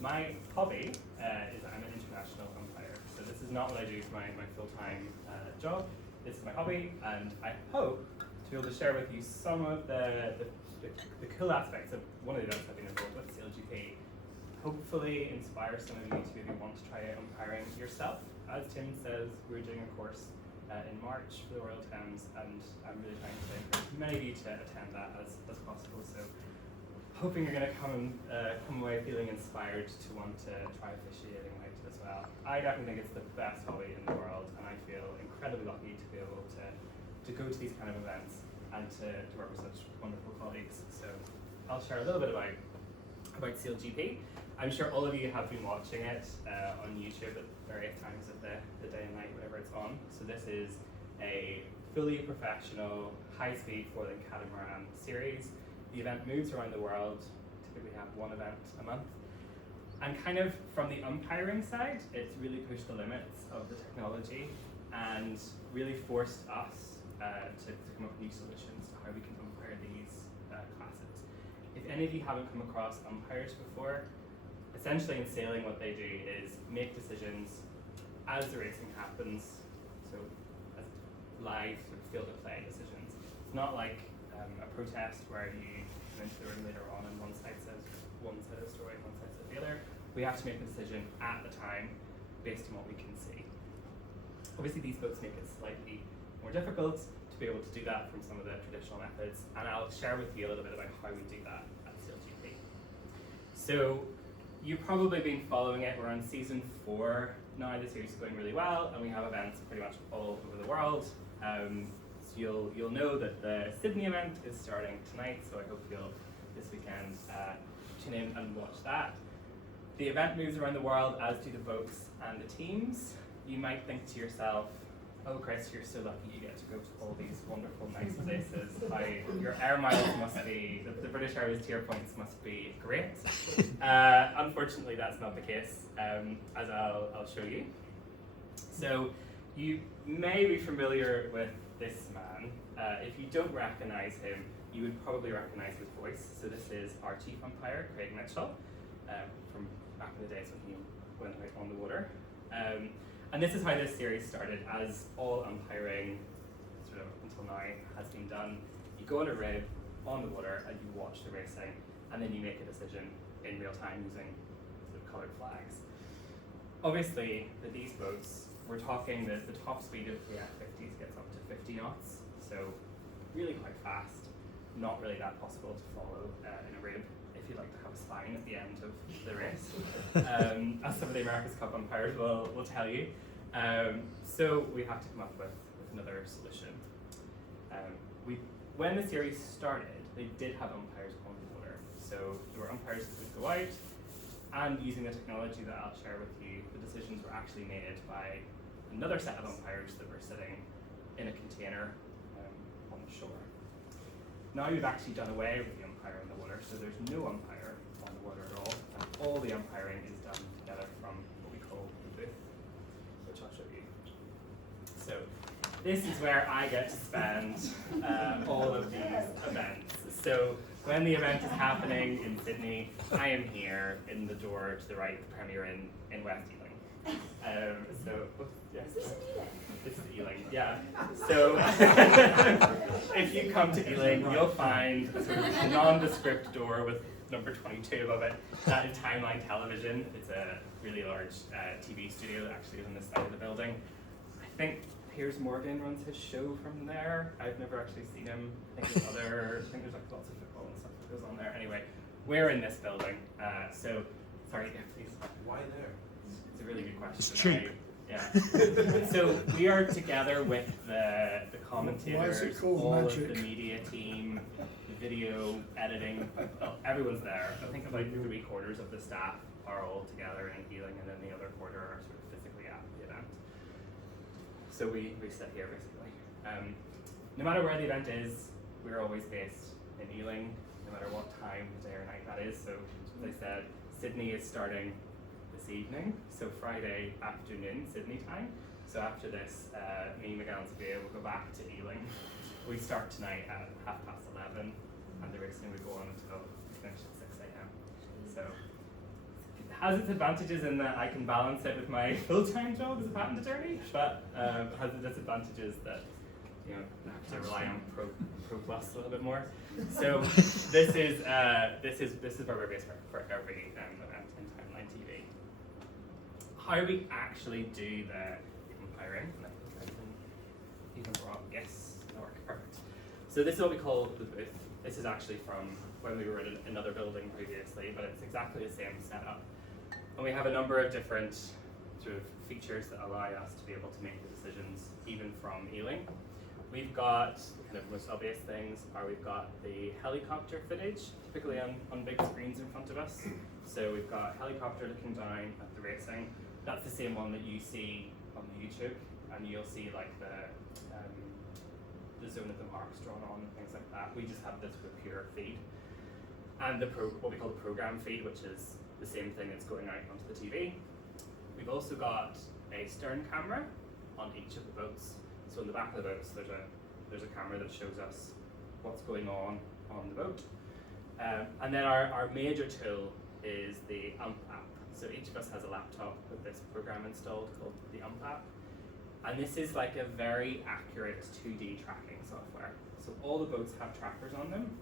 My hobby is I'm an international umpire. So this is not what I do for my full-time job. This is my hobby, and I hope to be able to share with you some of the cool aspects of one of the events I've been involved with, SailGP. Hopefully inspire some of you to maybe want to try out umpiring yourself. As Tim says, we're doing a course in March for the Royal Thames, and I'm really trying to encourage many of you to attend that as possible. So hoping you're going to come away feeling inspired to want to try officiating out as well. I definitely think it's the best hobby in the world, and I feel incredibly lucky to be able to go to these kind of events and to work with such wonderful colleagues. So I'll share a little bit about SailGP. I'm sure all of you have been watching it on YouTube at various times of the day and night, whenever it's on. So this is a fully professional, high-speed foiling catamaran series. The event moves around the world. Typically have one event a month. And kind of from the umpiring side, it's really pushed the limits of the technology and really forced us to come up with new solutions to how we can umpire these classes. If any of you haven't come across umpires before, essentially in sailing what they do is make decisions as the racing happens, so as live sort of field of play decisions. It's not like a protest where you come into the room later on and one side says one side of the story and one side says the other. We have to make a decision at the time based on what we can see. Obviously these boats make it slightly more difficult to be able to do that from some of the traditional methods, and I'll share with you a little bit about how we do that at SailGP. So you've probably been following it. We're on season 4 now. The series is going really well, and we have events pretty much all over the world. So you'll know that the Sydney event is starting tonight, so I hope you'll this weekend tune in and watch that. The event moves around the world, as do the boats and the teams. You might think to yourself, oh Chris, you're so lucky you get to go to all these wonderful, nice places. Your air miles must be, the British Airways tier points must be great. Unfortunately, that's not the case, as I'll show you. So you may be familiar with this man. If you don't recognize him, you would probably recognize his voice. So this is our chief umpire, Craig Mitchell, from back in the days when he went out on the water. And this is how this series started, as all umpiring, sort of until now, has been done. You go on a rib, on the water, and you watch the racing, and then you make a decision in real time using sort of coloured flags. Obviously, for these boats, we're talking that the top speed of the F50s gets up to 50 knots, so really quite fast, not really that possible to follow in a rib if you'd like to have a spine at the end of the race, as some of the America's Cup umpires will tell you. So we have to come up with another solution. When the series started, they did have umpires on the water. So there were umpires that would go out, and using the technology that I'll share with you, the decisions were actually made by another set of umpires that were sitting in a container on the shore. Now we've actually done away with the umpire in the water, so there's no umpire on the water at all, and all the umpiring is done together from what we call the booth, which I'll show you. So this is where I get to spend all of these events. So when the event is happening in Sydney, I am here in the door to the right, the Premier Inn in West Ealing. Yes. This is Ealing, yeah. So if you come to Ealing, you'll find a sort of nondescript door with number 22 above it. That is Timeline Television. It's a really large TV studio that actually is on this side of the building. I think Piers Morgan runs his show from there. I've never actually seen him. I think there's like lots of football and stuff that goes on there. Anyway, we're in this building. Sorry, yeah, please. Why there? It's a really good question. It's cheap. Yeah. So we are together with the commentators, all magic? of the media team, the video editing, everyone's there. I think about 3/4 of the staff are all together in Ealing, and then the other quarter are sort of physically at the event. So we sit here basically. No matter where the event is, we're always based in Ealing, no matter what time of day or night that is. So as I said, Sydney is starting this evening, so Friday afternoon Sydney time. So after this, me and McGowan's will go back to Ealing. We start tonight at 11:30, and the racing will go on until we finish at 6 a.m. So has its advantages in that I can balance it with my full-time job as a patent attorney, but has the disadvantages that I have to rely on Pro Plus a little bit more. So this is where we're based for every event in Timeline TV. How we actually do the umpiring? I can even brought yes, that worked perfect. So this is what we call the booth. This is actually from when we were in another building previously, but it's exactly the same setup. And we have a number of different sort of features that allow us to be able to make the decisions even from Ealing. We've got kind of most obvious things are we've got the helicopter footage, typically on big screens in front of us. So we've got helicopter looking down at the racing. That's the same one that you see on the YouTube, and you'll see like the zone of the marks drawn on and things like that. We just have this with pure feed. And what we call the program feed, which is the same thing that's going out onto the TV. We've also got a stern camera on each of the boats. So in the back of the boats, there's a camera that shows us what's going on the boat. And then our major tool is the ump app. So each of us has a laptop with this program installed called the ump app. And this is like a very accurate 2D tracking software. So all the boats have trackers on them.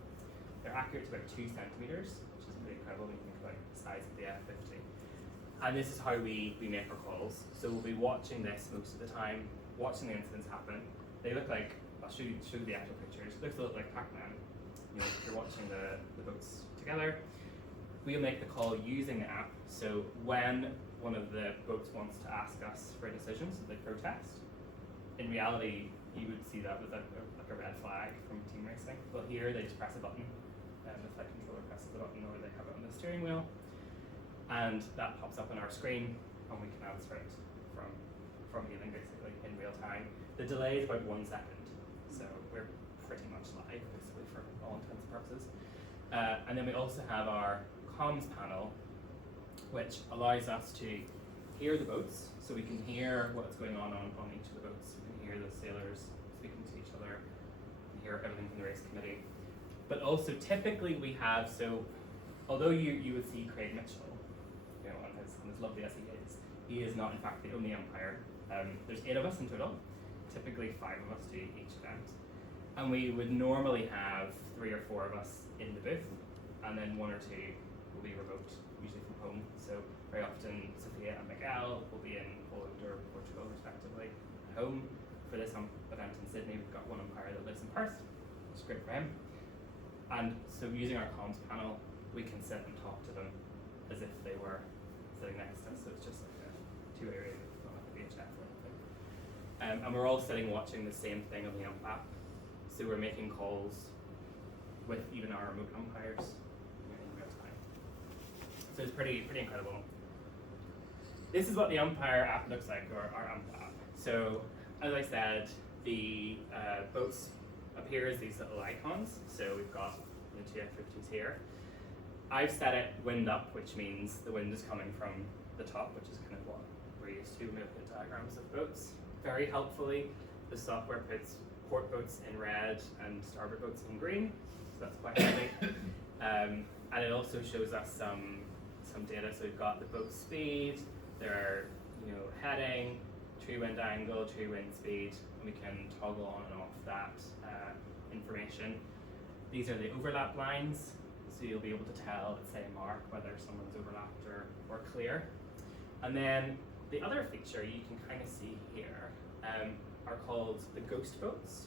They're accurate to about 2 centimeters, which is pretty incredible when you think about the size of the F50. And this is how we make our calls. So we'll be watching this most of the time, watching the incidents happen. They look like, I'll show you the actual pictures. It looks a little like Pac-Man. You're watching the boats together. We'll make the call using the app. So when one of the boats wants to ask us for a decision, so they protest, in reality, you would see that with like a red flag from team racing. Well, here they just press a button, and the flight controller presses the button, or they have it on the steering wheel, and that pops up on our screen, and we can answer it from Ealing basically in real time. The delay is about 1 second, so we're pretty much live basically for all intents and purposes. And then we also have our comms panel, which allows us to hear the boats, so we can hear what's going on each of the boats. We can hear the sailors speaking to each other, we can hear everything from the race committee. But also typically we have, so although you would see Craig Mitchell, on his lovely as he is not in fact the only umpire. There's 8 of us in total, typically 5 of us do each event. And we would normally have 3 or 4 of us in the booth, and then 1 or 2 will be remote, usually from home. So very often Sophia and Miguel will be in Poland or Portugal respectively at home. For this event in Sydney, we've got 1 umpire that lives in Perth, which is great for him. And so using our comms panel, we can sit and talk to them as if they were sitting next to us. So it's just like a 2-area, not like a VHF or anything. And we're all sitting watching the same thing on the ump app. So we're making calls with even our remote umpires in real time. So it's pretty incredible. This is what the umpire app looks like, or our ump app. So as I said, the boats appear as these little icons. So we've got the 2 F50s here. I've set it wind up, which means the wind is coming from the top, which is kind of what we're used to when we look at diagrams of boats. Very helpfully, the software puts port boats in red and starboard boats in green, so that's quite handy. And it also shows us some data. So we've got the boat speed, their heading, true wind angle, true wind speed, and we can toggle on and off that information. These are the overlap lines, so you'll be able to tell, let's say, mark whether someone's overlapped or clear. And then the other feature you can kind of see here are called the ghost boats.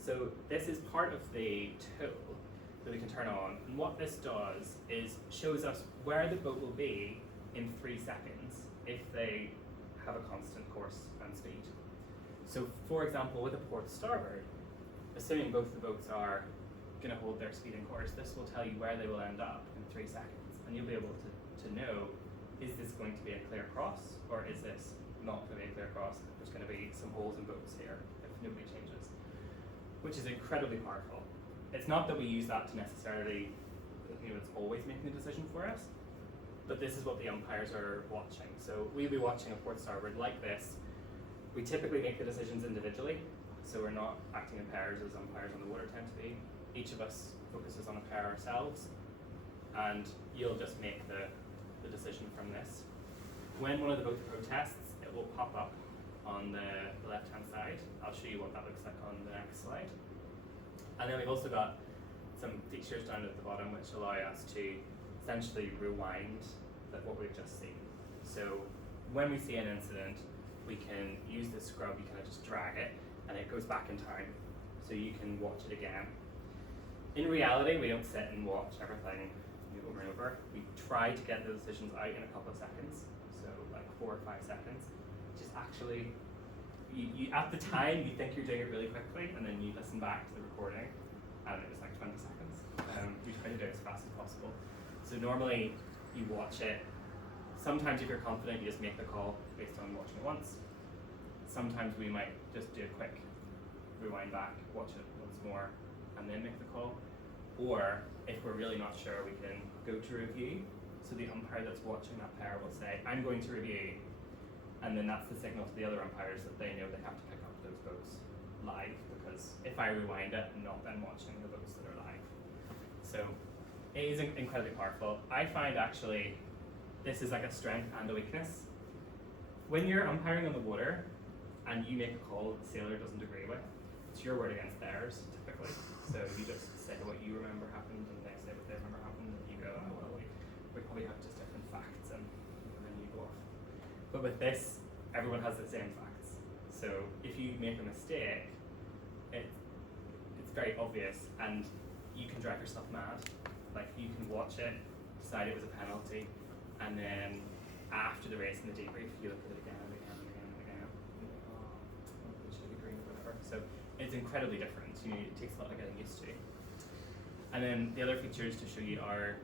So this is part of the tool that we can turn on, and what this does is shows us where the boat will be in 3 seconds if they have a constant course and speed. So for example, with a port starboard, assuming both the boats are going to hold their speed and course, this will tell you where they will end up in 3 seconds, and you'll be able to know, is this going to be a clear cross, or is this not going to be a clear cross? There's going to be some holes in boats here if nobody changes, which is incredibly powerful. It's not that we use that to necessarily, it's always making a decision for us, but this is what the umpires are watching. So we'll be watching a port starboard like this. We typically make the decisions individually, so we're not acting in pairs as umpires on the water tend to be. Each of us focuses on a pair ourselves, and you'll just make the decision from this. When one of the boats protests, it will pop up on the left-hand side. I'll show you what that looks like on the next slide. And then we've also got some features down at the bottom which allow us to essentially rewind what we've just seen. So when we see an incident, we can use the scrub, you kind of just drag it, and it goes back in time. So you can watch it again. In reality, we don't sit and watch everything over and over. We try to get the decisions out in a couple of seconds, so like 4 or 5 seconds. Just actually, you at the time, you think you're doing it really quickly, and then you listen back to the recording, and it was like 20 seconds. We try to do it as fast as possible. So normally, you watch it. Sometimes if you're confident, you just make the call based on watching it once. Sometimes we might just do a quick rewind back, watch it once more, and then make the call. Or if we're really not sure, we can go to review. So the umpire that's watching that pair will say, I'm going to review, and then that's the signal to the other umpires that they know they have to pick up those boats live, because if I rewind it, I'm not then watching the boats that are live. So it is incredibly powerful. I find actually this is like a strength and a weakness. When you're umpiring on the water and you make a call that the sailor doesn't agree with, it's your word against theirs typically. So you just say what you remember happened, and they say what they remember happened, and you go, oh well, we probably have just different facts, and then you go off. But with this, everyone has the same facts. So if you make a mistake, it's very obvious, and you can drive yourself mad. Like you can watch it, decide it was a penalty, and then after the race in the debrief, you look at it again and again and again and again. And you're like, oh, it should be green or whatever. So it's incredibly different. It takes a lot of getting used to. And then the other features to show you are,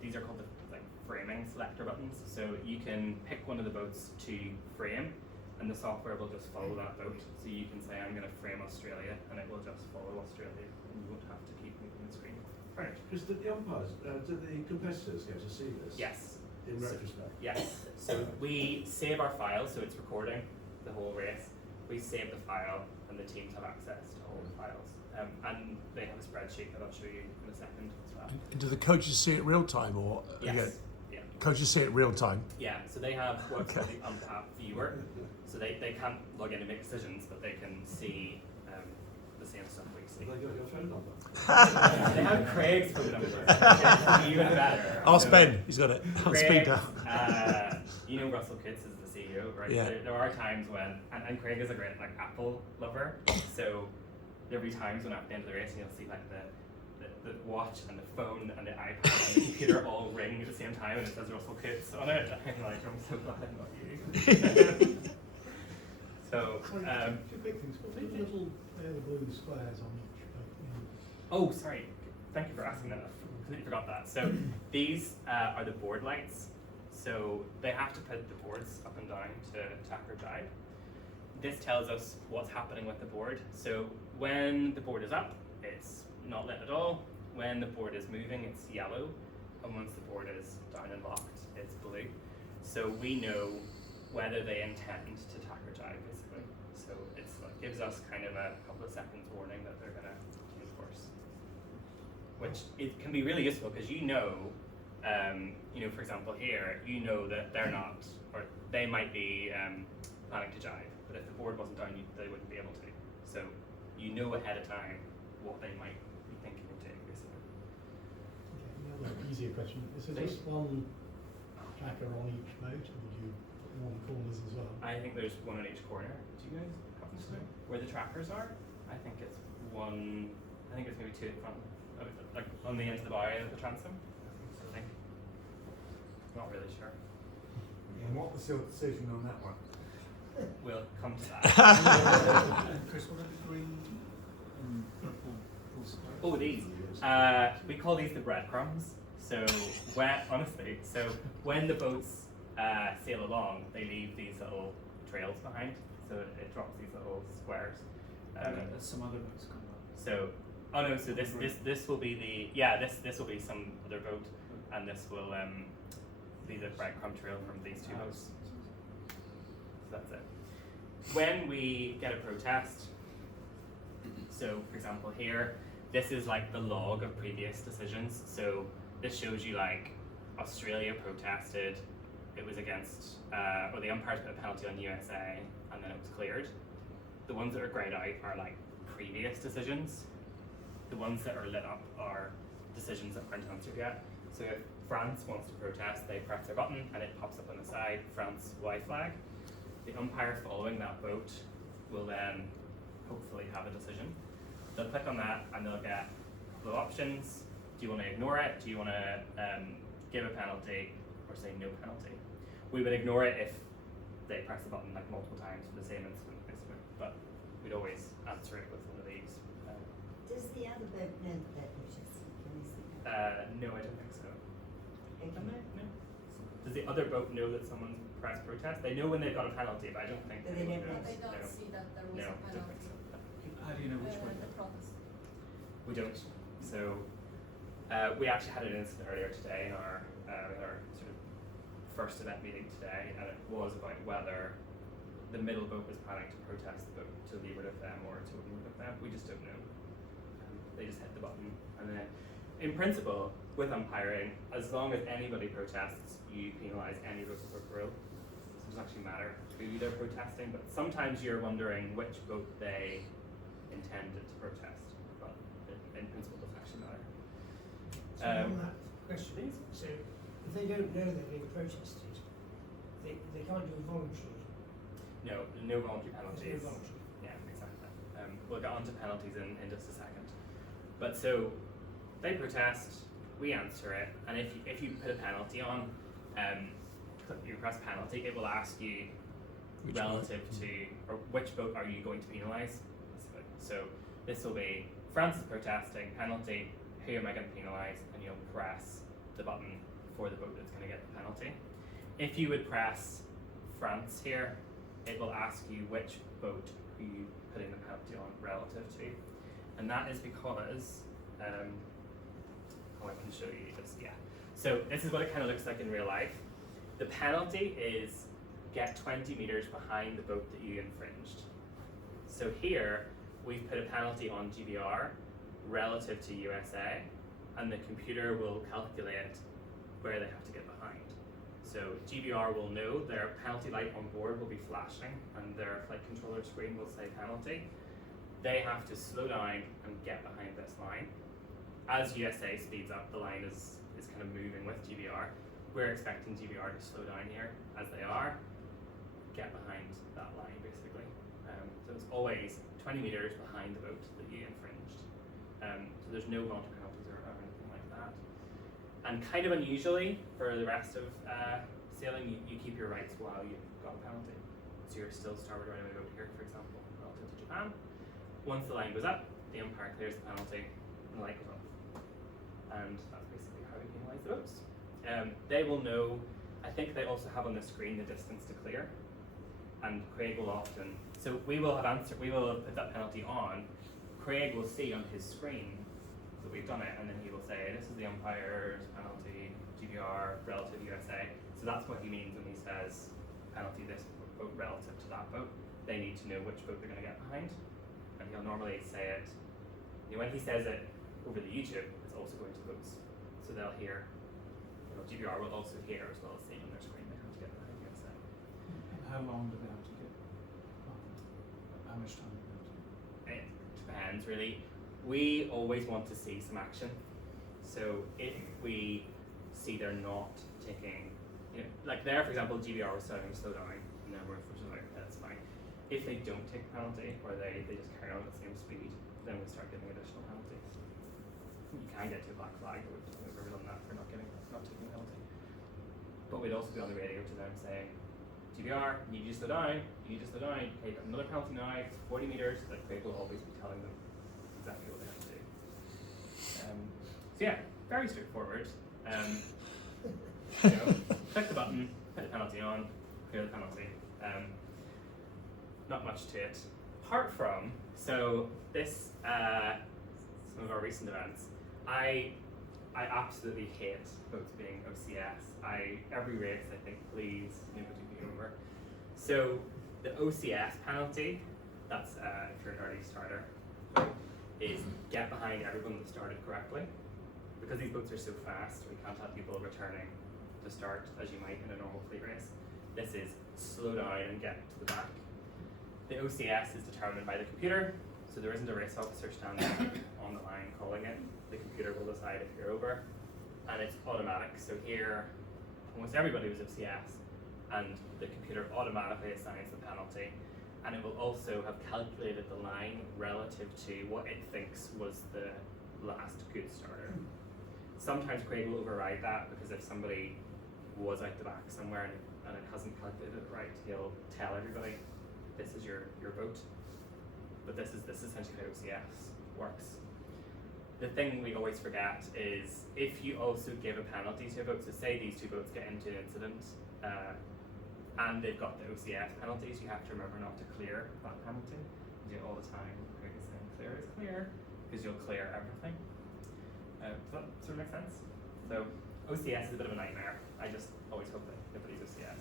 these are called the framing selector buttons. So you can pick one of the boats to frame, and the software will just follow that boat. So you can say, I'm going to frame Australia, and it will just follow Australia, and you won't have to keep moving the screen. Right. Because the umpires, do the competitors get to see this? Yes. In retrospect? Yes. So we save our file, so it's recording the whole race. We save the file, and the teams have access to all the files. And they have a spreadsheet that I'll show you in a second as well. And do the coaches see it real time, or Yes. Yeah. coaches see it real time? Yeah. So they have what's called the ump app viewer. So they can't log in and make decisions, but they can see the same stuff we see. Have they got your phone number? They have Craig's phone number. It's even better. Ask Ben, he's got it on Craig, speaker. You know Russell Kitts is the CEO, right? Yeah. There are times when, and Craig is a great Apple lover, so there'll be times when at the end of the race you'll see the watch and the phone and the iPad and the computer all ring at the same time, and it says Russell Kitts on it. I'm like, I'm so glad I'm not you. So, two big things. What are the little blue squares on each boat? oh, sorry. Thank you for asking that. I completely forgot that. So these are the board lights. So they have to put the boards up and down to tack or jibe. This tells us what's happening with the board. So when the board is up, it's not lit at all. When the board is moving, it's yellow. And once the board is down and locked, it's blue. So we know whether they intend to tack or jibe, basically. So it gives us kind of a couple of seconds warning that they're going to change course. Which it can be really useful because for example here, you know that they're not, or they might be planning to jibe, but if the board wasn't down, they wouldn't be able to. So you know ahead of time what they might be thinking of doing, basically. Okay, another easier question. Is there just one tracker on each boat, or would you put them on the corners as well? I think there's one on each corner. Do you guys happen to know where the trackers are? I think it's one. I think it's maybe two at the front, like on the end of the bow of the transom. I think. Not really sure. And what was your decision on that one? We'll come to that. Chris, what are the green and purple full squares? Oh, these. We call these the breadcrumbs. So when the boats sail along, they leave these little trails behind. So it drops these little squares. There's some other boats coming up. So this will be this will be some other boat, and this will be the breadcrumb trail from these two boats. So that's it. When we get a protest, so for example here, this is like the log of previous decisions. So this shows you like Australia protested. It was against, or the umpires put a penalty on USA, and then it was cleared. The ones that are greyed out are like previous decisions. The ones that are lit up are decisions that aren't answered yet. So if France wants to protest, they press their button and it pops up on the side, France Y flag. The umpire following that vote will then hopefully have a decision. They'll click on that and they'll get a couple of options. Do you want to ignore it? Do you want to give a penalty or say no penalty? We would ignore it if they press the button like multiple times for the same incident, basically. But we'd always answer it with one of these. Does the other boat know that they're protesting? Can they see that? No, I don't think so. Okay. No. Does the other boat know that someone's pressed protest? They know when they've got a penalty, but I don't think But they anyone don't knows. They don't No. see that there was No, a I don't think penalty. so. How do you know which way? The protest. We don't. So we actually had an incident earlier today in our sort of first event meeting today, and it was about whether the middle boat was planning to protest the boat to leave it with them or to remove it with them. We just don't know. They just hit the button, and then in principle, with umpiring, as long as anybody protests, you penalise any boat that broke the rule. So it doesn't actually matter who they're protesting, but sometimes you're wondering which boat they intended to protest, but in principle it doesn't actually matter. So on that question, so if they don't know they're being protested, they can't do a voluntary. No voluntary penalties. There's no voluntary. Yeah, exactly. We'll get on to penalties in just a second. But so they protest, we answer it, and if you put a penalty on, you press penalty, it will ask you Which relative to, or which boat are you going to penalise? So this will be France is protesting, penalty, who am I going to penalise? And you'll press the button for the boat that's going to get the penalty. If you would press France here, it will ask you which boat are you putting the penalty on relative to. And that is because, I can show you this, yeah. So this is what it kind of looks like in real life. The penalty is get 20 meters behind the boat that you infringed. So here, we've put a penalty on GBR relative to USA, and the computer will calculate where they have to get behind. So GBR will know their penalty light on board will be flashing, and their flight controller screen will say penalty. They have to slow down and get behind this line. As USA speeds up, the line is kind of moving with GBR. We're expecting GBR to slow down here, as they are, get behind that line basically. So it's always 20 meters behind the boat that you infringed. So there's no voluntary penalties or anything like that. And kind of unusually, for the rest of sailing, you keep your rights while you've got a penalty. So you're still starboard right away boat here, for example, relative to Japan. Once the line goes up, the umpire clears the penalty, and the light goes off. And that's basically how we penalise the boats. They will know, I think they also have on the screen the distance to clear. And Craig will often, so we will put that penalty on. Craig will see on his screen that we've done it, and then he will say, this is the umpire's penalty, GBR, relative USA. So that's what he means when he says penalty this boat relative to that boat. They need to know which boat they're going to get behind. And he'll normally say it, when he says it over the YouTube, it's also going to boats. So they'll hear, GBR will also hear as well as see on their screen they have to get behind USA. How long do they have to get? How much time do they have to get? It depends really. We always want to see some action. So if we see they're not taking, like there for example, GBR was starting to slow down, and then we're like, that's fine. If they don't take a penalty, or they just carry on at the same speed, then we start giving additional penalties. You can get to a black flag, but we've never done that for not taking a penalty. But we'd also be on the radio to them saying, GBR, you need to slow down, take another penalty now, 40 meters, that Craig will always be telling them exactly what they have to do. So yeah, very straightforward. Click the button, put the penalty on, clear the penalty. Not much to it. Apart from, so this, some of our recent events, I absolutely hate boats being OCS. Every race I think, please, nobody be over. So the OCS penalty, that's if you're an early starter, is get behind everyone that started correctly. Because these boats are so fast, we can't have people returning the start as you might in a normal fleet race. This is slow down and get to the back. The OCS is determined by the computer, so there isn't a race officer standing on the line calling it. The computer will decide if you're over, and it's automatic. So here, almost everybody was OCS, and the computer automatically assigns the penalty, and it will also have calculated the line relative to what it thinks was the last good starter. Sometimes Craig will override that, because if somebody was out the back somewhere and it hasn't calculated it right, he'll tell everybody, this is your vote. But this is essentially how OCS works. The thing we always forget is if you also give a penalty to a boat, so say these two boats get into an incident and they've got the OCS penalties, you have to remember not to clear that penalty. You do it all the time. Craig is saying clear is clear, because you'll clear everything. Does that sort of make sense? So OCS is a bit of a nightmare. I just always hope that nobody's OCS.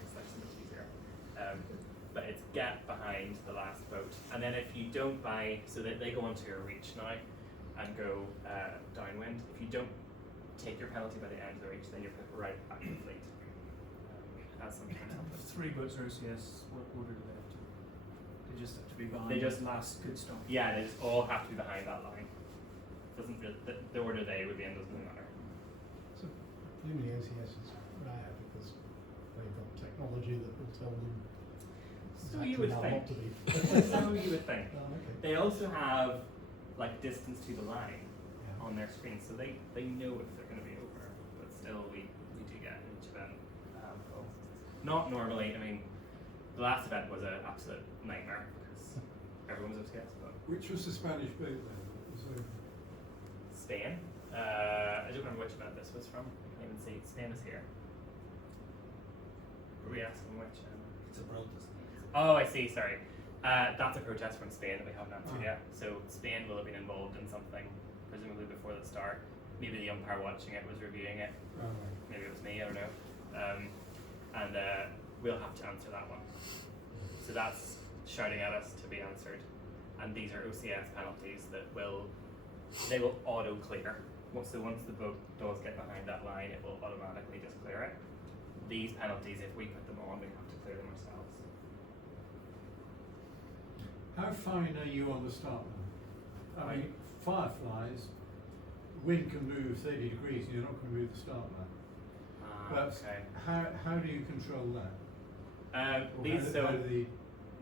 Makes life so much easier. But it's get behind the last boat, and then if you don't buy, so that they go onto your reach now and go downwind. If you don't take your penalty by the end of the reach, then you're put right back in the fleet. As sometimes happens. If 3 boats are OCS, what order do they have to? They just have to be behind They just- the last good start. Yeah, they just all have to be behind that line. Doesn't really, the order they would be in doesn't really matter. So presumably OCS is rare because they've got technology that will tell them So exactly you would how think. not to be. So you would think. Oh, okay. They also have like distance to the line Yeah. on their screen, so they know if they're going to be over. But still, we do get in each event. Well, not normally. I mean, the last event was an absolute nightmare because everyone was OCS. But Which was the Spanish boat then? That was over? Spain. I don't remember which event this was from. I can't even see. Spain is here. Were we asking which? It's a protest. Oh, I see. Sorry. That's a protest from Spain that we haven't answered Oh. yet. So Spain will have been involved in something, presumably before the start. Maybe the umpire watching it was reviewing it. Oh, right. Maybe it was me. I don't know. And we'll have to answer that one. So that's shouting at us to be answered. And these are OCS penalties that will auto clear. So once the boat does get behind that line, it will automatically just clear it. These penalties, if we put them on, we have to clear them ourselves. How fine are you on the start line? I mean, fireflies, wind can move 30 degrees and you're not going to move the start line. But Okay. how do you control that? Or These how do the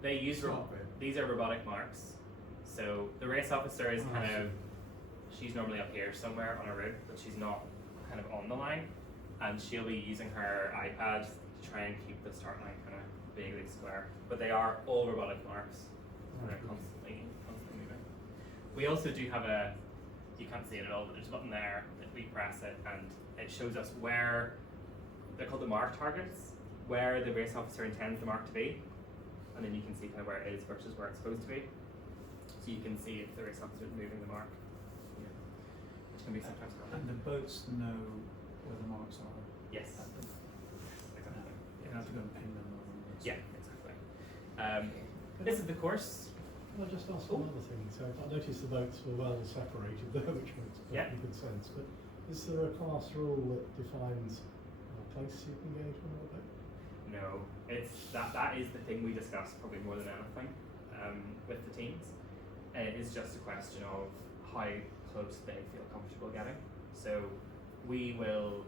they use start bit? these are robotic marks. So the race officer is Oh, kind I of, she's normally up here somewhere on a route, but she's not kind of on the line, and she'll be using her iPad to try and keep the start line kind of vaguely square. But they are all robotic marks. So they're constantly moving. We also do have you can't see it at all, but there's a button there that we press it and it shows us where, they're called the mark targets, where the race officer intends the mark to be, and then you can see kind of where it is versus where it's supposed to be. So you can see if the race officer is moving the mark, which can be sometimes And hard. the boats know where the marks are. Yes. Exactly. Exactly. You have to go and ping them. Yeah, exactly. This is the course. Can I just ask Oh. one other thing? So I noticed the boats were well separated there, which makes Yeah. perfectly good sense. But is there a class rule that defines how close you can go to another boat? No, it's that is the thing we discuss probably more than anything with the teams. And it is just a question of how close they feel comfortable getting. So we will,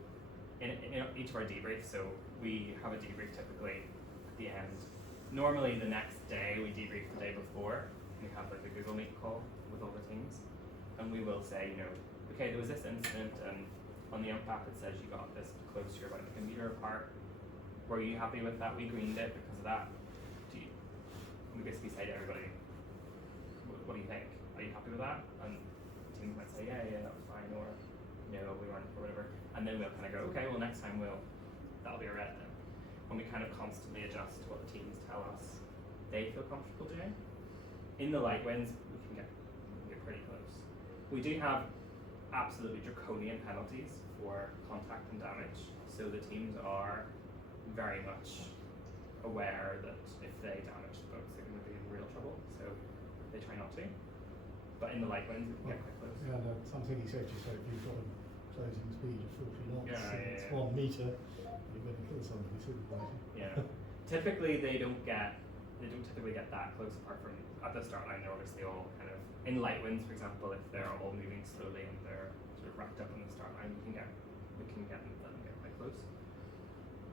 in each of our debriefs, so we have a debrief typically at the end. Normally the next day we debrief the day before. We have like a Google Meet call with all the teams. And we will say, okay, there was this incident and on the ump app it says you got this close, you're about like a meter apart. Were you happy with that? We greened it because of that. We basically say to everybody, what do you think? Are you happy with that? And teams might say, yeah, that was fine, or no, we weren't, or whatever. And then we'll kind of go, okay, well next time that'll be a red then. And we kind of constantly adjust to what the teams tell us they feel comfortable doing. In the light winds, we can get pretty close. We do have absolutely draconian penalties for contact and damage, so the teams are very much aware that if they damage the boats, they're going to be in real trouble, so they try not to. But in the light winds, we can get quite close. Yeah, no, I'm thinking safety scope, you've got to closing speed of 40 knots, Yeah, and yeah, it's yeah. 1 metre, you're going to kill somebody supervising. Yeah. Typically they don't typically get that close apart from at the start line. They're obviously all kind of in light winds, for example, if they're all moving slowly and they're sort of wrapped up on the start line, we can get them get quite close.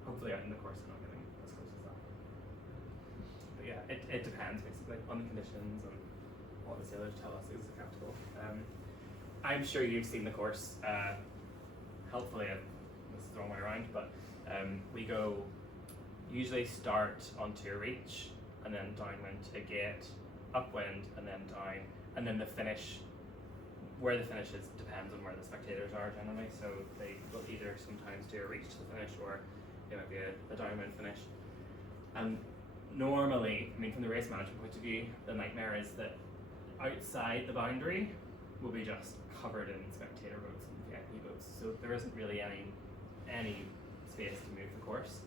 Hopefully out in the course they're not getting as close as that. But yeah, it depends basically on the conditions and what the sailors tell us is acceptable. I'm sure you've seen the course. Helpfully, this is the wrong way around, but we usually start onto a reach and then downwind to a gate, upwind and then down, and then the finish, where the finish is depends on where the spectators are generally, so they will either sometimes do a reach to the finish or it might be a downwind finish. And normally, I mean from the race management point of view, the nightmare is that outside the boundary will be just covered in spectator boats and VIP boats, so there isn't really any space to move the course.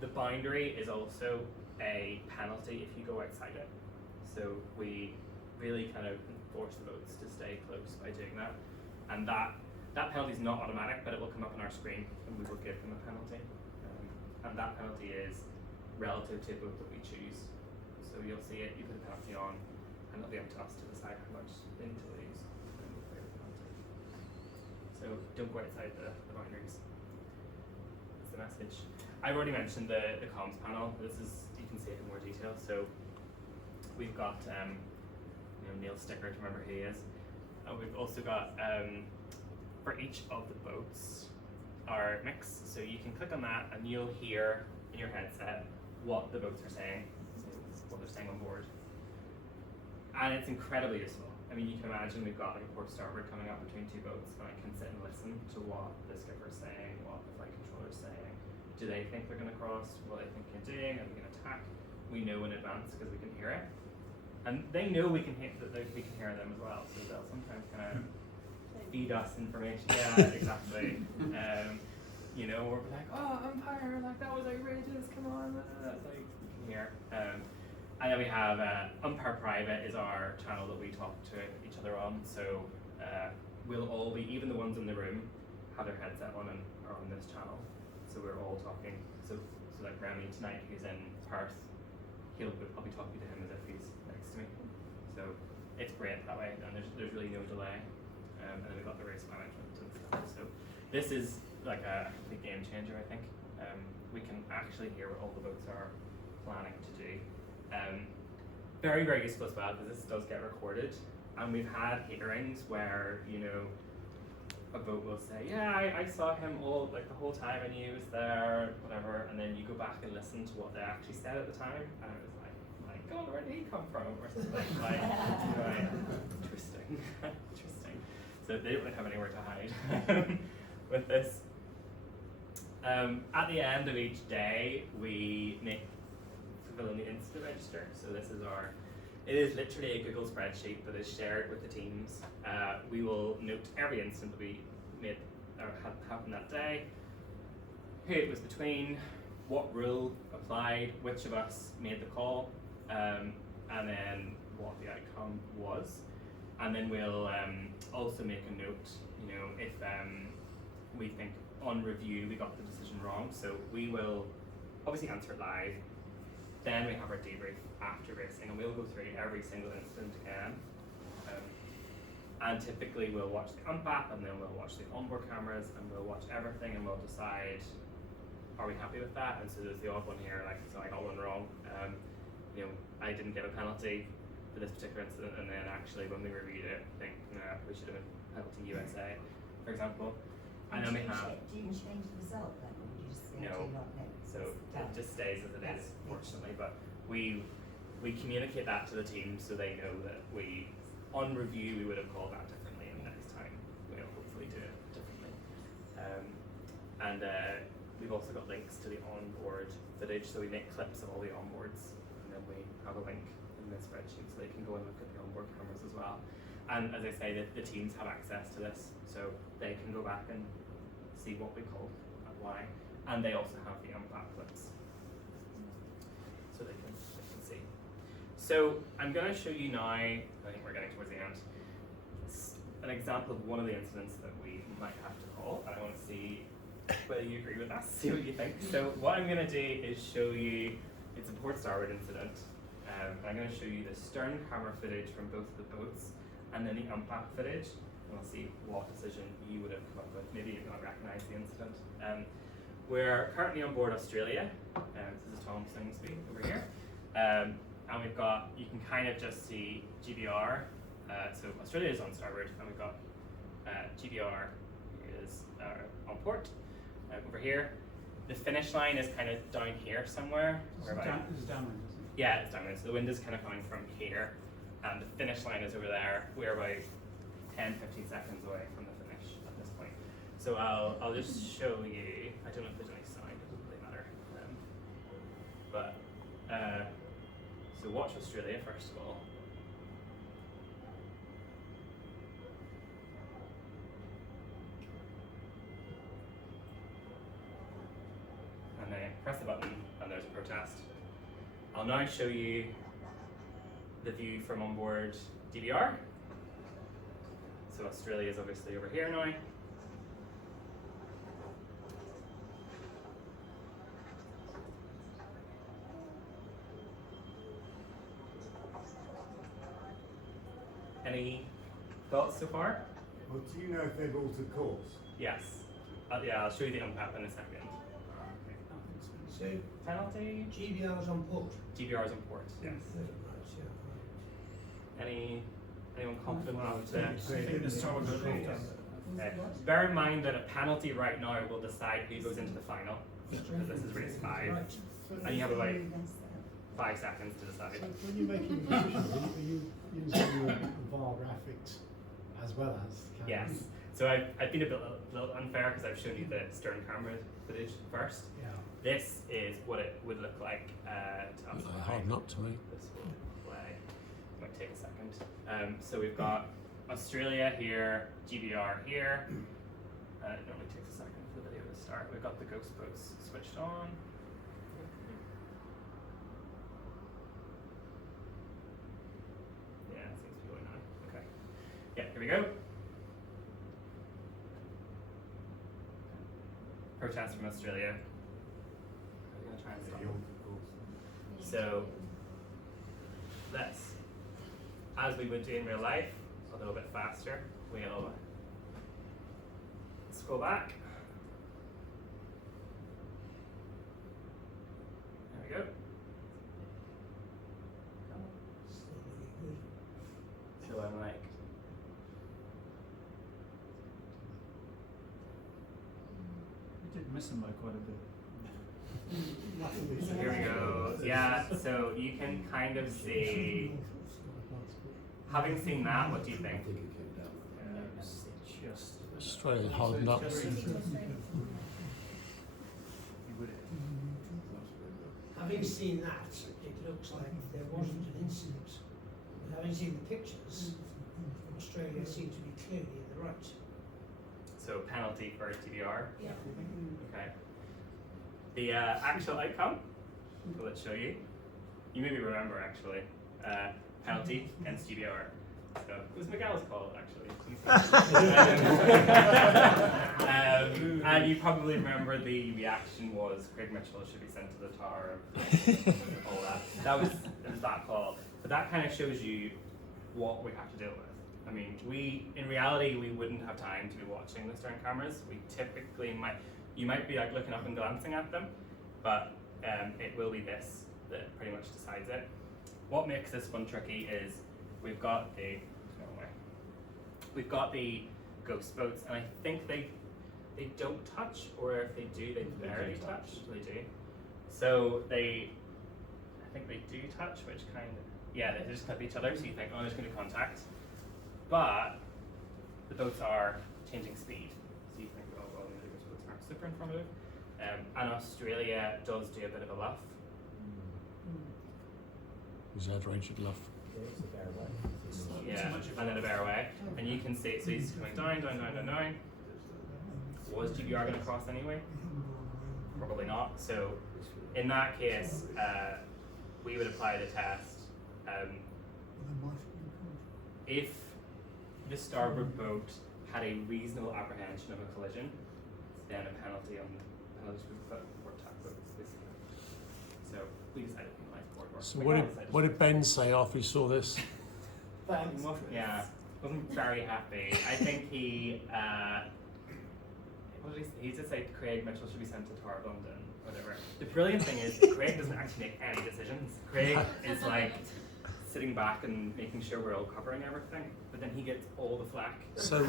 The boundary is also a penalty if you go outside it, so we really kind of enforce the boats to stay close by doing that, and that penalty is not automatic, but it will come up on our screen and we will give them a penalty, and that penalty is relative to a boat that we choose, so you'll see it, you put a penalty on and it'll be up to us to decide how much they need to lose and we'll pay the penalty. So don't go outside the boundaries. That's the message. I've already mentioned the comms panel. This is, you can see it in more detail. So we've got Neil Sticker to remember who he is. And we've also got for each of the boats our mix. So you can click on that and you'll hear in your headset what the boats are saying, what they're saying on board. And it's incredibly useful. I mean, you can imagine we've got like a port starboard coming up between two boats, and I can sit and listen to what the skipper's saying, what the flight controller's saying. Do they think they're going to cross? What are they thinking of doing? Are they going to attack? We know in advance because we can hear it, and they know we can hear them as well. So they'll sometimes kind of feed us information. Yeah, exactly. You know, we're like, oh, umpire, like that was outrageous. Come on, so you can hear. And then we have Umpire Private is our channel that we talk to each other on. So we'll all be, even the ones in the room, have their headset on and are on this channel. So we're all talking. So like Remy tonight, who's in Perth, I'll be talking to him as if he's next to me. So it's great that way, and there's really no delay. And then we've got the race management and stuff. So this is like a complete game changer, I think. We can actually hear what all the boats are planning to do. Very, very useful as well, because this does get recorded, and we've had hearings where, you know, a boat will say, yeah, I saw him the whole time, I knew he was there, whatever, and then you go back and listen to what they actually said at the time, and it was like, my God, where did he come from, or something like, right, interesting, interesting. So they don't really have anywhere to hide with this. At the end of each day, we fill in the incident register. So this is it is literally a Google spreadsheet that is shared with the teams. We will note every incident that we made or had happen that day, who it was between, what rule applied, which of us made the call, and then what the outcome was. And then we'll also make a note, you know, if we think on review we got the decision wrong. So we will obviously answer it live. Then we have our debrief after racing, and we'll go through every single incident again. And typically we'll watch the ump app, and then we'll watch the onboard cameras, and we'll watch everything, and we'll decide, are we happy with that? And so there's the odd one here, like, so I got one wrong. You know, I didn't get a penalty for this particular incident, and then actually when we reviewed it, I think, nah, we should have been penalty USA, for example. And then we have. Do you change the result then, or do you just say, No. do not know? So It's done. it just stays as it is, That's fortunately. But we communicate that to the team so they know that on review, we would have called that differently, and next time we'll hopefully do it differently. And we've also got links to the onboard footage, so we make clips of all the onboards, and then we have a link in the spreadsheet so they can go and look at the onboard cameras as well. And as I say, the teams have access to this, so they can go back and see what we called and why. And they also have the ump clips, so they can see. So I'm going to show you now, I think we're getting towards the end, an example of one of the incidents that we might have to call, and I want to see whether you agree with us, see what you think. So what I'm going to do is show you, it's a port starboard incident. I'm going to show you the stern camera footage from both of the boats, and then the umpap footage, and we'll see what decision you would have come up with. Maybe you've not recognised the incident. We're currently on board Australia. This is Thames Yacht over here. And we've got, you can kind of just see GBR. So Australia is on starboard, and we've got GBR is on port over here. The finish line is kind of down here somewhere. This is downwind, isn't it? Yeah, it's downwind. So the wind is kind of coming from here, and the finish line is over there. We're about 10-15 seconds away from the finish at this point. So I'll just show you. I don't know if there's any sound. It doesn't really matter. So watch Australia first of all. And then press the button, and there's a protest. I'll now show you the view from on board DVR. So Australia is obviously over here now. Any thoughts so far? Well, do you know if they've altered course? Yes. Yeah, I'll show you the umpap in a second. So, Penalty? GBR's on port. GBR is on port, yes. Anyone confident enough to? I think the starboard boat left us. Bear in mind that a penalty right now will decide who goes into the final, because this is race 5, and you have about 5 seconds to decide. So when you're making decisions, are you using your VAR graphics as well as cameras? Yes. So I've been a little unfair because I've shown you the stern camera footage first. Yeah. This is what it would look like to us. Hard not to me. This will play. Might take a second. So we've got Australia here, GBR here. It normally takes a second for the video to start. We've got the ghost boats switched on. Yeah, it seems to be going on. Okay. Yeah, here we go. Protest from Australia. We're gonna try and stop. So let's, as we would do in real life, a little bit faster, we'll scroll back. There we go. So I'm like, We did miss them by quite a bit. so here we go. Yeah, so you can kind of see, having seen that, what do you I think? think it came down. It's just. Australia's holding up. Just you would it. Having seen that, it looks like there wasn't an incident. But having seen the pictures, Australia seemed to be clearly in the right. So penalty for TBR. Yeah. Okay. The actual outcome, let's show you. You maybe remember actually. Penalty against GBR. So it was Miguel's call actually. And you probably remember the reaction was Craig Mitchell should be sent to the tower. All that. It was that call. But that kind of shows you what we have to deal with. I mean, in reality, we wouldn't have time to be watching the stern cameras. We typically you might be like looking up and glancing at them, but it will be this that pretty much decides it. What makes this one tricky is we've got the ghost boats, and I think they don't touch, or if they do, they barely touch. They do. So I think they do touch, which kind of, yeah, they just clip each other. So you think, oh, there's going to be contact. But the boats are changing speed, so you think, oh well, maybe those boats aren't super informative. And Australia does do a bit of a luff. Exaggerated love. Yeah, and then a bear away, and you can see. So he's coming down, down, down, down, down. Was GBR going to cross anyway? Probably not. So in that case, we would apply the test. If the starboard boat had a reasonable apprehension of a collision, then a penalty on penalties we put for tack boats, basically. So we decided to penalise boardwork. So what did Ben say after he saw this? Yeah, wasn't very happy. I think he, what did he just say Craig Mitchell should be sent to Tower of London, whatever. The brilliant thing is Craig doesn't actually make any decisions. Craig is like sitting back and making sure we're all covering everything, but then he gets all the flack. So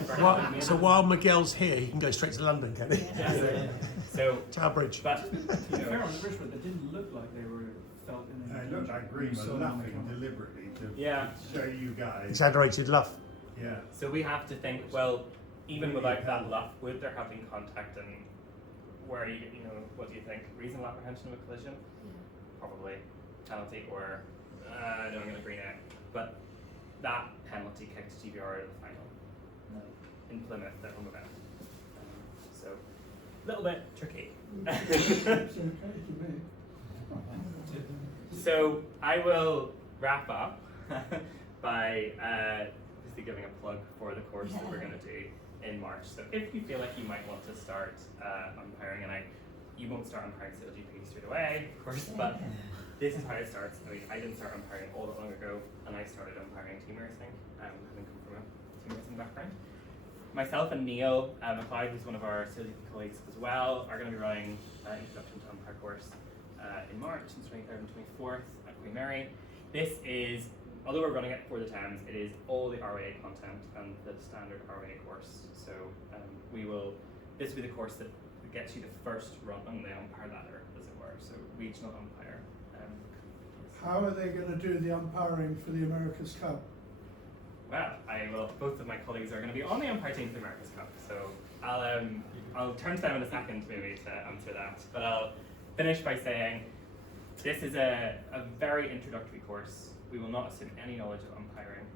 while Miguel's here, he can go straight to London, can he? Yeah, so Tower Bridge. but To be fair on the bridge, but they didn't look like they were felt in any It looked like Green was So now they laughing come- deliberately to Yeah. show you guys. Exaggerated love. Yeah. So we have to think, well, even without that luck, would there have been contact, and where you know, what do you think? Reasonable apprehension of a collision? Probably. Penalty, or no, I'm going to green it. But that penalty kicked GBR out of the final in Plymouth, their home event. So a little bit tricky. So I will wrap up by basically giving a plug for the course that we're going to do in March. So if you feel like you might want to start umpiring, and you won't start umpiring SailGP straight away, of course, but this is how it starts. I mean, I didn't start umpiring all that long ago, and I started umpiring team racing, having come from a team racing background. Myself and Neil McLeod, who's one of our SailGP colleagues as well, are going to be running Introduction to Umpire course in March, on the 23rd and 24th at Queen Mary. This is, although we're running it for the Thames, it is all the RWA content and the standard RWA course. So this will be the course that gets you the first run on the umpire ladder, as it were. So regional umpire. How are they going to do the umpiring for the America's Cup? Well, both of my colleagues are going to be on the umpire team for the America's Cup, so I'll turn to them in a second maybe to answer that. But I'll finish by saying this is a very introductory course. We will not assume any knowledge of umpiring,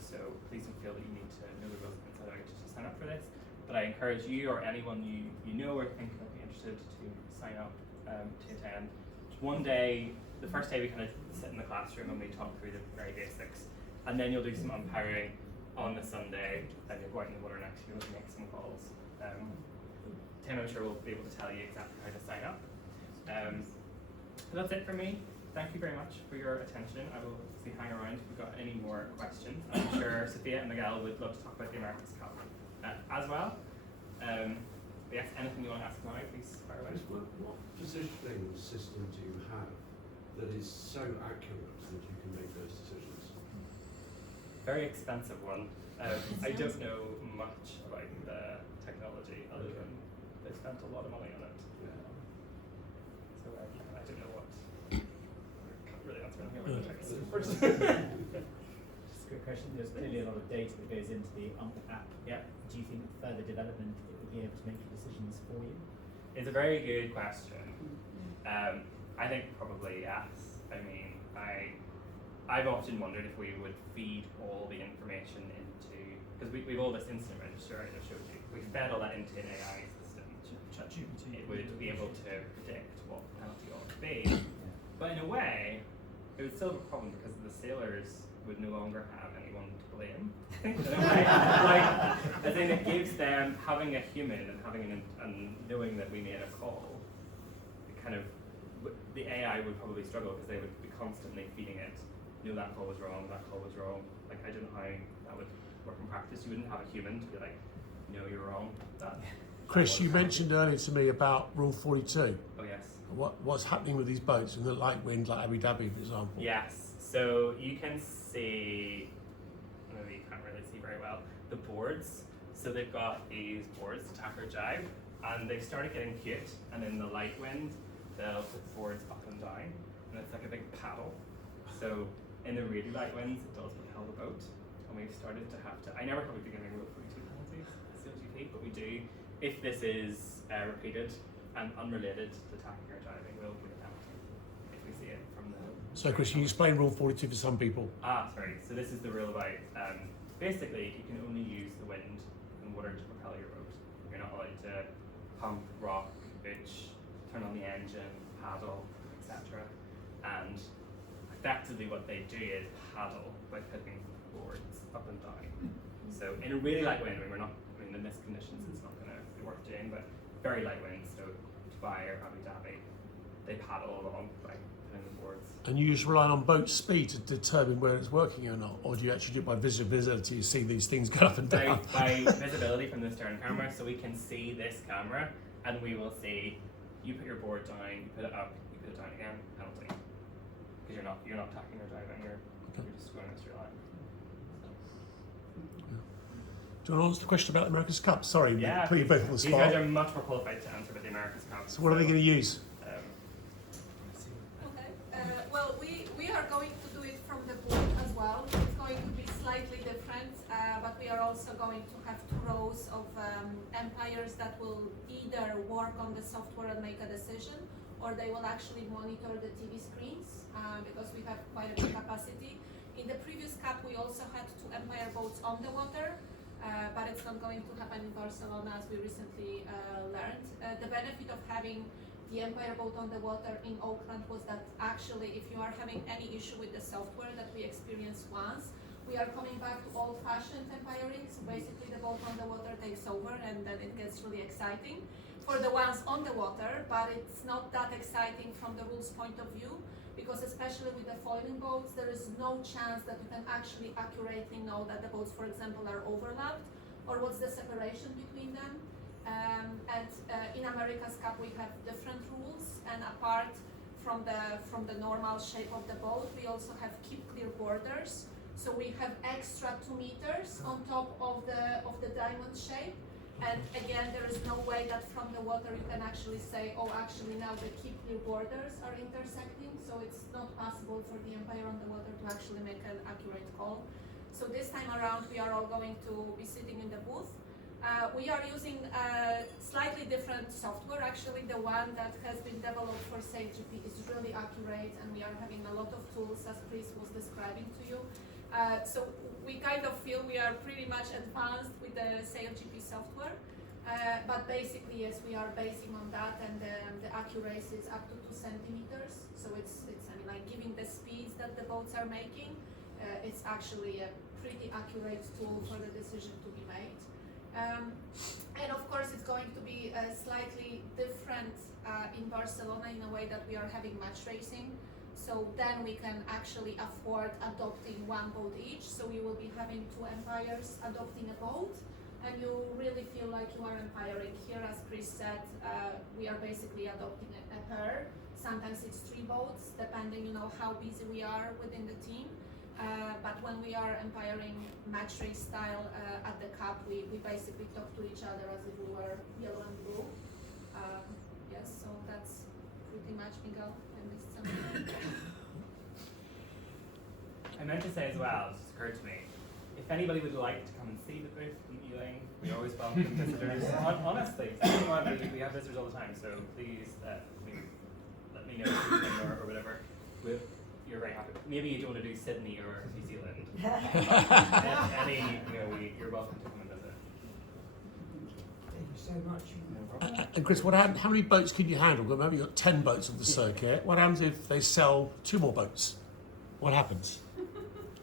so please don't feel that you need to know the rules inside out to sign up for this. But I encourage you or anyone you know or think might be interested to sign up to attend. One day, the first day we kind of sit in the classroom and we talk through the very basics, and then you'll do some umpiring on the Sunday, and you'll go out in the water next year and make some calls. Tim, I'm sure will be able to tell you exactly how to sign up. So that's it for me. Thank you very much for your attention. I will hang around if we've got any more questions. I'm sure Sophia and Miguel would love to talk about the America's Cup as well. But yes, anything you want to ask now, please fire away. What positioning system do you have that is so accurate that you can make those decisions? Very expensive one. I don't know much about the technology other than they spent a lot of money on it. So I don't know what. I can't really answer anything about the technology. Just a quick question. There's clearly a lot of data that goes into the UMP app. Yeah. Do you think further development it will be able to make decisions for you? It's a very good question. I think probably yes. I mean, I've often wondered if we would feed all the information into, because we've all this instant register I showed you. If we fed all that into an AI system, it would be able to predict what the penalty ought to be. But in a way, it would still have a problem because the sailors would no longer have anyone to blame. In a way, like, as in it gives them having a human and having and knowing that we made a call. It kind of the AI would probably struggle because they would be constantly feeding it. No, that call was wrong. That call was wrong. Like I don't know how that would work in practice. You wouldn't have a human to be like, no, you're wrong. Chris, you mentioned earlier to me about Rule 42. Oh yes. What's happening with these boats in the light wind, like Abu Dhabi, for example? Yes. So you can see, maybe you can't really see very well, the boards. So they've got these boards to tack or jibe, and they've started getting cute. And in the light wind, they'll put the boards up and down, and it's like a big paddle. So in the really light winds, it does propel the boat, and we've started to have to. I never thought we'd be giving Rule 42 penalties at CLGP, but we do. If this is repeated and unrelated to the tacking or jiving, we'll put a penalty if we see it from the. So, Chris, can you explain Rule 42 for some people? Sorry. So this is the rule about basically you can only use the wind and water to propel your boat. You're not allowed to pump, rock, pitch, turn on the engine, paddle, etc. And effectively what they do is paddle by putting boards up and down. So in a really light wind, in this conditions it's not going to be worth doing, but very light winds, so Dubai or Abu Dhabi, they paddle along by putting the boards. And you just rely on boat speed to determine whether it's working or not, or do you actually do it by visibility? You see these things go up and down. By visibility from the stern camera, so we can see this camera, and we will see you put your board down, you put it up, you put it down again, penalty, because you're not tacking or diving, you're just going in a straight line. Do you want to answer the question about the America's Cup? Sorry, Yeah, put you both on the these spot. guys are much more qualified to answer about the America's Cup. So what are they going to use? Okay. Well, we are going to do it from the board as well. It's going to be slightly different, but we are also going to have 2 rows of umpires that will either work on the software and make a decision, or they will actually monitor the TV screens because we have quite a big capacity. In the previous cup, we also had 2 umpire boats on the water. But it's not going to happen in Barcelona, as we recently learned. The benefit of having the umpire boat on the water in Auckland was that actually, if you are having any issue with the software that we experienced once, we are coming back to old-fashioned umpiring. So basically, the boat on the water takes over, and then it gets really exciting for the ones on the water. But it's not that exciting from the rules point of view, because especially with the foiling boats, there is no chance that you can actually accurately know that the boats, for example, are overlapped, or what's the separation between them. In America's Cup, we have different rules, and apart from the normal shape of the boat, we also have keep clear borders. So we have extra 2 meters on top of the diamond shape. And again, there is no way that from the water you can actually say, oh, actually now the keep clear borders are intersecting, so it's not possible for the umpire on the water to actually make an accurate call. So this time around, we are all going to be sitting in the booth. We are using slightly different software. Actually, the one that has been developed for SailGP is really accurate, and we are having a lot of tools, as Chris was describing to you. So we kind of feel we are pretty much advanced with the SailGP software, but basically, yes, we are basing on that, and the accuracy is up to 2 centimeters. So it's I mean, like giving the speeds that the boats are making, it's actually a pretty accurate tool for the decision to be made. And of course, it's going to be slightly different in Barcelona in a way that we are having match racing. So then we can actually afford adopting 1 boat each. So we will be having 2 umpires adopting a boat, and you really feel like you are umpiring. Here, as Chris said, we are basically adopting a pair. Sometimes it's 3 boats, depending, how busy we are within the team. But when we are umpiring match race style at the cup, we basically talk to each other as if we were yellow and blue. Yes, so that's pretty much Miguel. I meant to say as well, it just occurred to me, if anybody would like to come and see the booth in Ealing, we always welcome visitors. Honestly, we have visitors all the time, so please let me know or whatever. You're very happy. Maybe you don't want to do Sydney or New Zealand. You're welcome to come and visit. Thank you so much. And Chris, how many boats can you handle? Well, maybe you've got 10 boats on the circuit. What happens if they sell 2 more boats? What happens?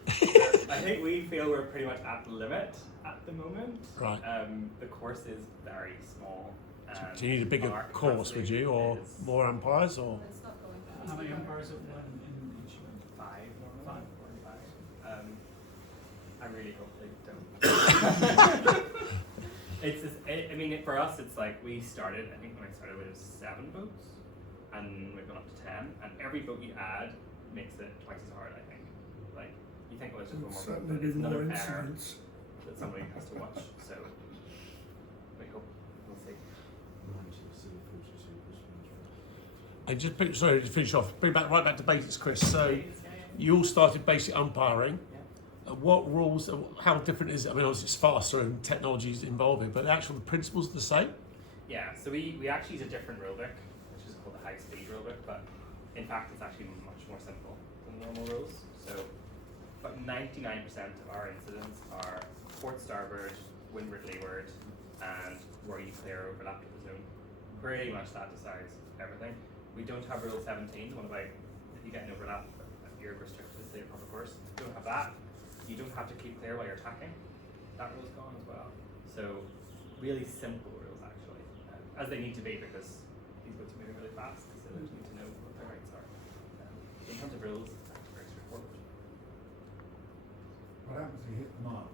I think we feel we're pretty much at the limit at the moment. Right. The course is very small. Do you need a bigger course, would you, or more umpires, or? It's not going back. How many umpires are there in each event? 5 normally. I really hope they don't. For us, it's like I think when I started, we had 7 boats, and we've gone up to 10, and every boat you add makes it twice as hard, I think. Like, you think, well, it's just one more boat, Certainly but it's be another more pair incidents. that somebody has to watch, so we hope, we'll see. And sorry to finish off, right back to basics, Chris. So you all started basic umpiring. What rules? How different is it? I mean, obviously it's faster and technology is involving, but the principles are the same. Yeah, so we actually use a different rulebook, which is called the high-speed rulebook, but in fact it's actually much more simple than normal rules. So about 99% of our incidents are port starboard, windward leeward, and where you clear overlap to the zone. Pretty much that decides everything. We don't have rule 17, the one about if you get an overlap, you're restricted to the proper course. You don't have that. You don't have to keep clear while you're tacking. that rule's gone as well. So really simple rules actually, as they need to be because these boats are moving really fast, so they need to know what their rights are. In terms of rules, it's actually very straightforward. What happens if you hit the mark?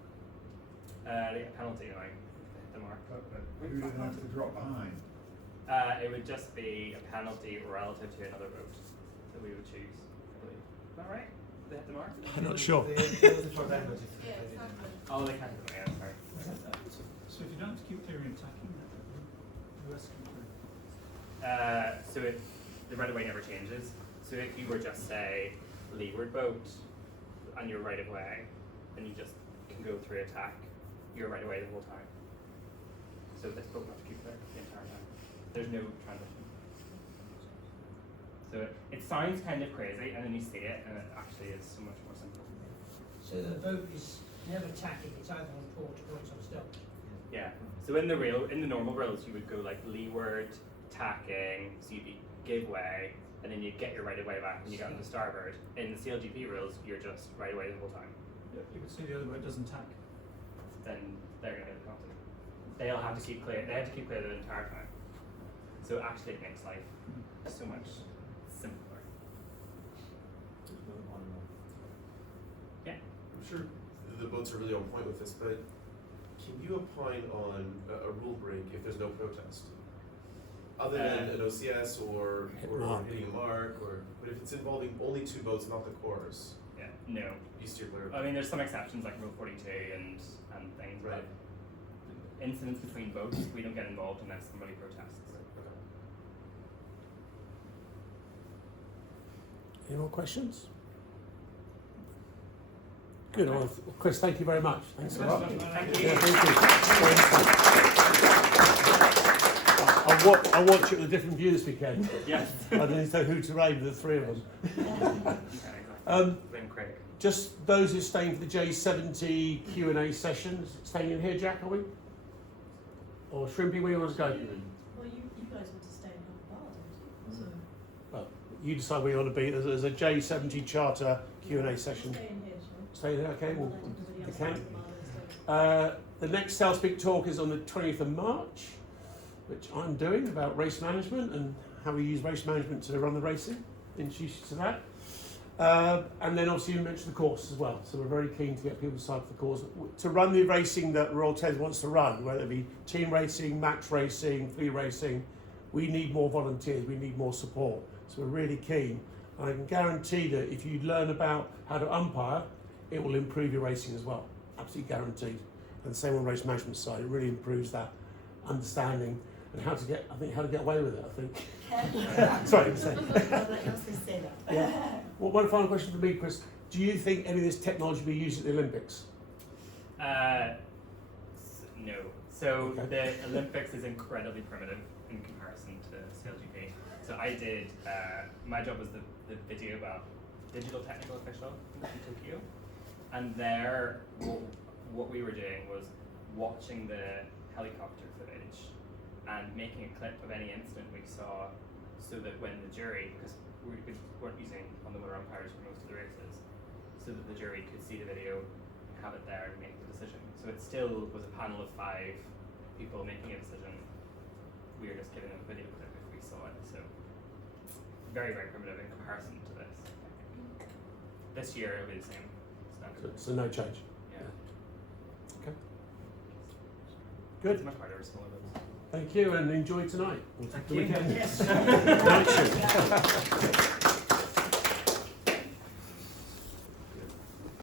They get a penalty now if they hit the mark. But who didn't have to drop behind? It would just be a penalty relative to another boat that we would choose, I believe. Is that right? Did they hit the mark? I'm not sure. Yeah, it's not good. Oh, they can't hit the mark, yeah, sorry. So if you don't have to keep clearing and attacking, who else can clear? So if the right of way never changes, so if you were just say leeward boat and you're right of way, then you just can go through attack, you're right of way the whole time. So this boat will have to keep there the entire time. There's no transition. So it sounds kind of crazy, and then you see it, and it actually is so much more simple. So the boat is never tacking, it's either on port or it's on stealth. Yeah. So in the normal rails, you would go like leeward, tacking, so you'd be give way, and then you'd get your right of way back when you got into starboard. In the CLGP rails, you're just right away the whole time. You could say the other boat doesn't tack. Then they're going to get the penalty. They'll have to keep clear. They have to keep clear the entire time. So actually, it makes life so much simpler. Yeah. I'm sure the boats are really on point with this, but can you opine on a rule break if there's no protest? Other than an OCS or hitting a mark, but if it's involving only two boats, not the chorus. Yeah. No. You steer clear. I mean, there's some exceptions like Rule 42 and things, Right. but incidents between boats, we don't get involved unless somebody protests. Okay. Any more questions? Good. Well, Chris, thank you very much. Thanks a lot. Thank you. Yeah, thank you. I'll watch it with a different view this weekend. Yes. I don't know who to raid with the three of them. Then Craig. Just those who are staying for the J70 Q&A sessions, staying in here, Jack, are we? Or Shrimpy, where you want to go? Well, you guys want to stay in the bar, don't you? So Well, you decide where you want to be. There's a J70 charter Q&A session. stay in here, shall we? Stay there, okay? We'll We'll, let everybody else okay. out of the bar instead. The next SailSpeak talk is on the 20th of March, which I'm doing about race management and how we use race management to run the racing. Introduce you to that. And then obviously you mentioned the course as well. So we're very keen to get people to sign up for the course. To run the racing that Royal Thames wants to run, whether it be team racing, match racing, free racing, we need more volunteers, we need more support. So we're really keen. And I can guarantee that if you learn about how to umpire, it will improve your racing as well. Absolutely guaranteed. And the same on race management side, it really improves that understanding and how to get away with it, I think. Sorry. Yeah. Well, one final question for me, Chris. Do you think any of this technology will be used at the Olympics? No. So Okay. the Olympics is incredibly primitive in comparison to CLGP. So I did, my job was the digital technical official in Tokyo. And there, what we were doing was watching the helicopter footage and making a clip of any incident we saw so that when the jury, because we weren't using underwater umpires for most of the races, so that the jury could see the video, have it there and make the decision. So it still was a panel of 5 people making a decision. We were just giving them a video clip if we saw it. So very, very primitive in comparison to this. This year it'll be the same standard. So no change. Yeah. Okay. Good. It's much harder with smaller boats. Thank you and enjoy tonight. Thank The you. weekend. Yes. Night shift.